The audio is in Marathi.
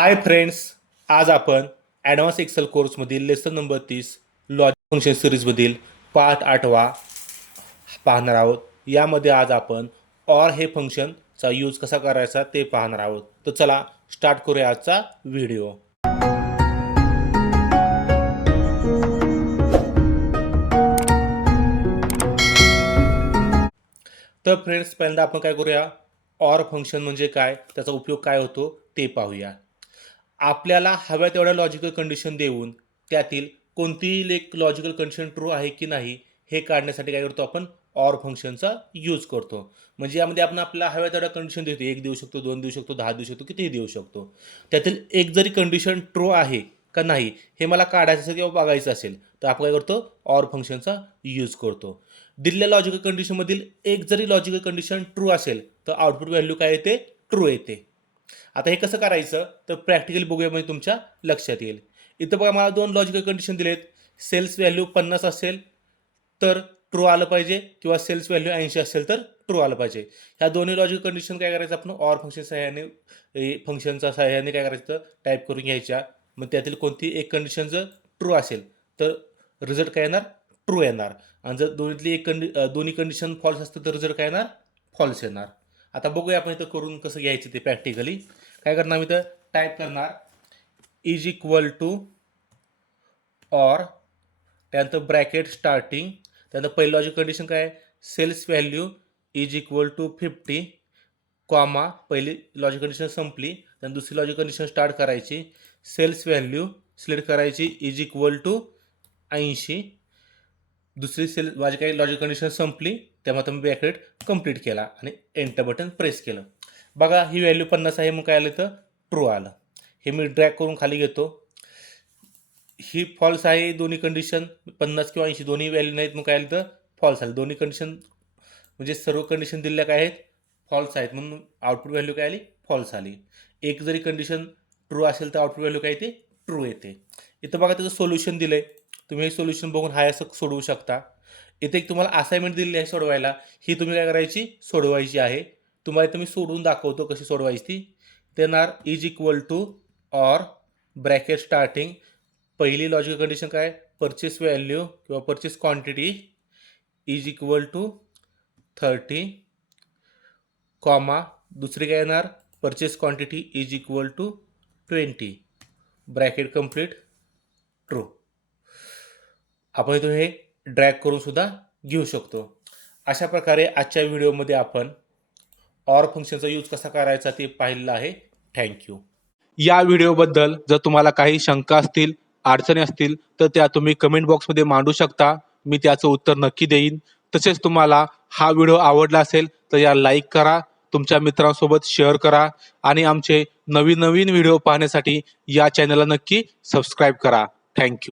हाय फ्रेंड्स आज आपण ॲडव्हान्स एक्सेल कोर्समधील लेसन नंबर तीस लॉजिक फंक्शन सिरीजमधील पाठ आठवा पाहणार आहोत. यामध्ये आज आपण ऑर हे फंक्शनचा यूज कसा करायचा ते पाहणार आहोत. तर चला स्टार्ट करूया आजचा व्हिडिओ तर फ्रेंड्स पहिल्यांदा आपण काय करूया? ऑर फंक्शन म्हणजे काय? त्याचा उपयोग काय होतो ते पाहूया. आपल्याला हव्या तेवढ्या लॉजिकल कंडिशन देऊन त्यातील कोणतीही एक लॉजिकल कंडिशन ट्रू आहे की नाही हे काढण्यासाठी काय करतो आपण? ऑर फंक्शनचा यूज करतो. म्हणजे यामध्ये आपण आपल्या हव्या तेवढ्या कंडिशन देतो. एक देऊ शकतो दोन देऊ शकतो दहा देऊ शकतो कितीही देऊ शकतो. त्यातील एक जरी कंडिशन ट्रू आहे का नाही हे मला काढायचं असेल किंवा बघायचं असेल तर आपण काय करतो? ऑर फंक्शनचा यूज करतो. दिलेल्या लॉजिकल कंडिशनमधील एक जरी लॉजिकल कंडिशन ट्रू असेल तर आउटपुट व्हॅल्यू काय येते? ट्रू येते. आता हे कसं करायचं? तर प्रॅक्टिकल बघूया म्हणजे तुमच्या लक्षात येईल. इथं बघा मला दोन लॉजिकल कंडिशन दिलेत. सेल्स व्हॅल्यू पन्नास असेल तर ट्रू आलं पाहिजे. किंवा सेल्स व्हॅल्यू ऐंशी असेल तर ट्रू आलं पाहिजे. ह्या दोन्ही लॉजिकल कंडिशन काय करायचं आपण? ऑर फंक्शन सहाय्याने फंक्शनच्या सहाय्याने काय करायचं? टाईप करून घ्यायच्या. मग त्यातील कोणती एक कंडिशन जर ट्रू असेल तर रिझल्ट काय येणार? ट्रू येणार. आणि जर दोन्हीतली एक कंडि दोन्ही कंडिशन फॉल्स असतं तर रिझल्ट काय येणार? फॉल्स येणार. आता बघूया आपण इथं करून कसं घ्यायचं ते प्रॅक्टिकली काय करणार मी इथं? टाईप करणार. इज इक्वल टू ऑर त्यानंतर ब्रॅकेट स्टार्टिंग त्यानंतर पहिलं लॉजिक कंडिशन काय आहे? Sales value is equal to fifty comma पहिली लॉजिक कंडिशन संपली त्यानंतर दुसरी लॉजिक कंडिशन स्टार्ट करायची. सेल्स व्हॅल्यू सिलेक्ट करायची इज इक्वल टू ऐंशी दुसरी सेल माझी काही लॉजिक कंडिशन संपली तेव्हा तुम्ही बॅकरेट कंप्लीट केला आणि एंटर बटन प्रेस केलं. बघा ही व्हॅल्यू पन्नास आहे मग काय आलं तर ट्रू आलं. हे मी ड्रॅग करून खाली घेतो. ही फॉल्स आहे दोन्ही कंडिशन पन्नास किंवा ऐंशी दोन्ही व्हॅल्यू नाहीत मग काय आलं तर फॉल्स आलं. दोन्ही कंडिशन म्हणजे सर्व कंडिशन दिलेल्या काय आहेत? फॉल्स आहेत. म्हणून आउटपुट व्हॅल्यू काय आली? फॉल्स आली. एक जरी कंडिशन ट्रू असेल तर आउटपुट व्हॅल्यू काय येते? ट्रू येते. इथं बघा त्याचं सोल्युशन दिलं आहे तुम्ही हे सोल्युशन बघून हाय असं सोडवू शकता. इथे एक तुम्हाला असाइनमेंट दिलेली आहे सोडवायला. ही तुम्ही काय करायची? सोडवायची आहे. तुम्हाला तुम्ही सोडून सोडवून दाखवतो कशी सोडवायची ती. देणार is equal to or bracket starting पहिली लॉजिकल कंडिशन काय? परचेस व्हॅल्यू किंवा purchase quantity is equal to thirty comma दुसरी काय येणार? Purchase quantity is equal to twenty bracket complete true आपण इथून हे ड्रॅग करून सुद्धा घेऊ शकतो. अशा प्रकारे आजच्या व्हिडिओमध्ये आपण ऑर फंक्शनचा यूज कसा करायचा ते पाहिलेलं आहे. थँक्यू या व्हिडिओबद्दल जर तुम्हाला काही शंका असतील अडचणी असतील तर त्या तुम्ही कमेंट बॉक्समध्ये मांडू शकता. मी त्याचं उत्तर नक्की देईन. तसेच तुम्हाला हा व्हिडिओ आवडला असेल तर या लाईक करा तुमच्या मित्रांसोबत शेअर करा आणि आमचे नवीन नवीन व्हिडिओ पाहण्यासाठी या चॅनलला नक्की सबस्क्राईब करा. थँक्यू